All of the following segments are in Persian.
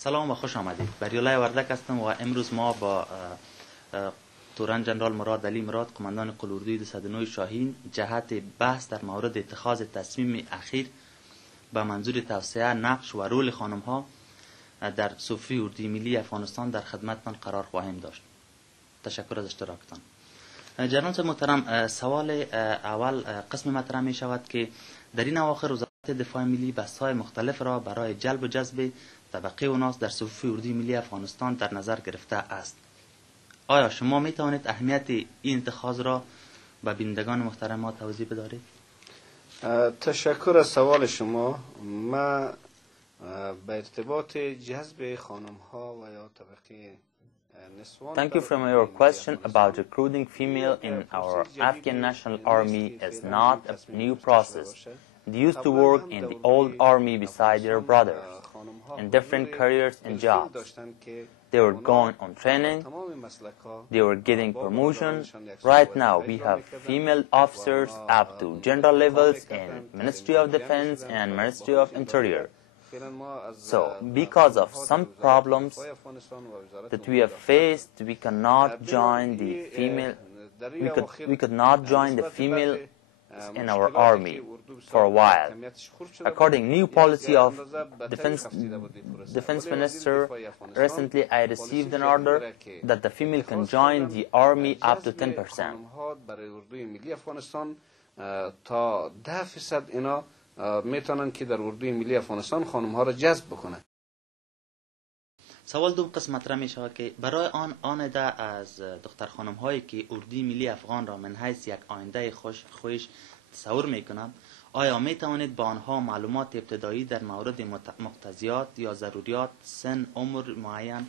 سلام و خوش آمدید. بریالای وردک هستم و امروز ما با تورن جنرال مراد علی مراد، قماندان قلوردوی 209 شاهین، جهت بحث در مورد اتخاذ تصمیم اخیر به منظور توسعه نقش و رول خانم ها در صفوف اردوی ملی افغانستان در خدمتتان قرار خواهیم داشت. تشکر از اشتراکتان. جناب محترم، سوال اول قسم مطرح می شود که در این اواخر وزارت دفاع ملی بحث‌های مختلف را برای جلب و جذب طبقه اوناس در صفوف اردوی ملی افغانستان در نظر گرفته است. آیا شما می توانید اهمیت این اتخاذ را به بینندگان محترم ما توضیح بدارید؟ تشکر از سوال شما. ما به ارتباط جذب خانم ها و یا طبقه Thank you for your question about recruiting female in our Afghan National Army is not a new process. They used to work in the old army beside their brothers in different careers and jobs. They were going on training, they were getting promotion. Right now we have female officers up to general levels in Ministry of Defense and Ministry of Interior. So, because of some problems that we have faced, we cannot join the female. We could not join the female in our army for a while. According new policy of defense minister, recently I received an order that the female can join the army up to 10%. میتونن که در اردوی ملی افغانستان خانم ها را جذب بکنن. سوال دوم قسم مطرح می شود که برای آن عده از دختر خانم هایی که اردوی ملی افغان را من حیث یک آینده خویش تصور می کنند، آیا می توانید با آنها معلومات ابتدایی در مورد مقتضیات یا ضروریات سن عمر معین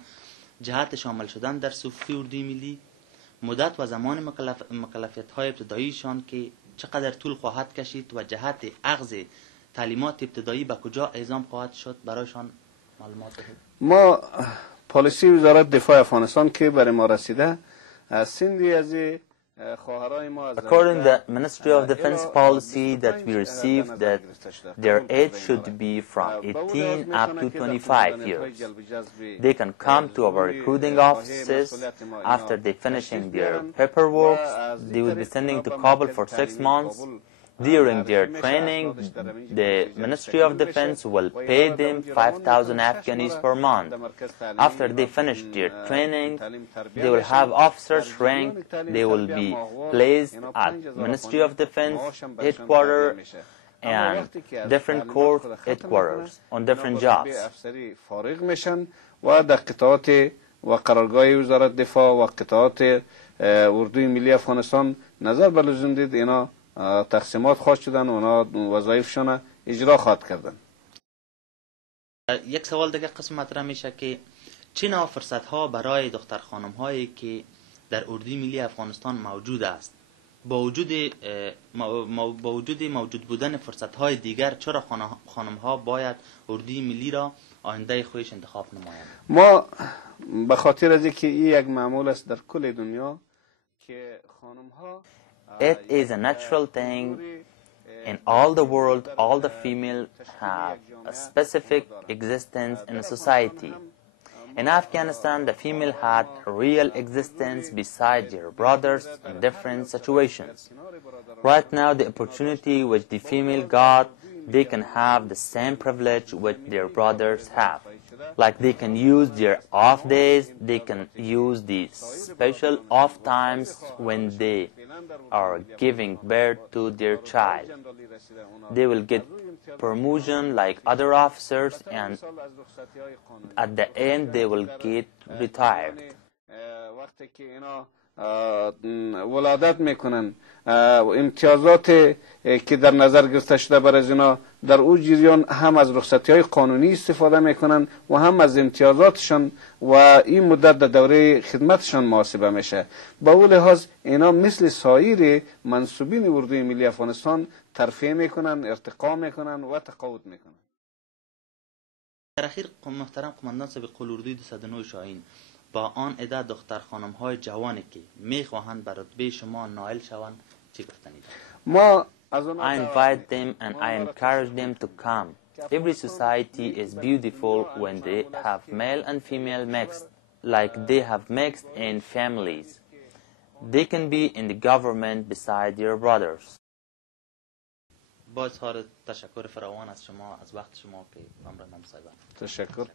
جهت شامل شدن در صفوف اردوی ملی، مدت و زمان مکلفیت های ابتداییشان که چقدر طول خواهد کشید و جهت اخذ تعلیمات ابتدایی به کجا اعزام خواهد شد برایشان معلومات دهید؟ ما پالیسی وزارت دفاع افغانستان که برای ما رسیده سندی از خواهرای ما according to the Ministry of Defense policy that we received, that their age should be from 18 up to 25 years. They can come to our recruiting offices after they finishing their paperwork. They will be sending to Kabul for 6 months. During their training, the Ministry of Defense will pay them 5,000 Afghanis per month. After they finish their training, they will have officers rank. They will be placed at Ministry of Defense headquarters and different corps headquarters on different jobs. فارغ میشن و در قطعات و قرارگاه وزارت دفاع و قطعات اردوی ملی افغانستان نظر به لزوم دید اینا تقسیمات خواهد شدن و اونا وظایفشون اجرا خواهد کردن. یک سوال دیگه قسم مطرح میشه که چه نوع فرصت ها برای دختر خانم هایی که در اردوی ملی افغانستان موجود است، با وجود موجود بودن فرصت های دیگر چرا خانم ها باید اردوی ملی را آینده خودش انتخاب نمایند؟ ما به خاطر از اینکه این یک معمول است در کل دنیا که خانم ها It is a natural thing in all the world. All the females have a specific existence in a society. In Afghanistan, the female had a real existence beside their brothers in different situations. Right now, the opportunity which the female got, they can have the same privilege which their brothers have. Like they can use their off days, they can use the special off times when they are giving birth to their child. They will get promotion like other officers, and at the end they will get retired. ولادت میکنن امتیازات که در نظر گرفته شده برای اینا در اون جریان هم از رخصتی های قانونی استفاده میکنن و هم از امتیازاتشان و این مدت در دوره خدمتشان محاسبه میشه. با اون لحاظ اینا مثل سایر منصوبین اردوی ملی افغانستان ترفیع میکنن، ارتقا میکنن و تقاعد میکنن. در اخیر محترم قماندان سابق قلوردوی 209 شاهین، با آن عده دختر خانم های جوانی که میخواهند بر رتبه شما نائل شوند چی گفتنید؟ I invite them and I encourage them to come. Every society is beautiful when they have male and female mixed, like they have mixed in families. They can be in the government beside their brothers. با اظهار تشکر فراوان از شما، از وقت شما که امر من صاحب. تشکر.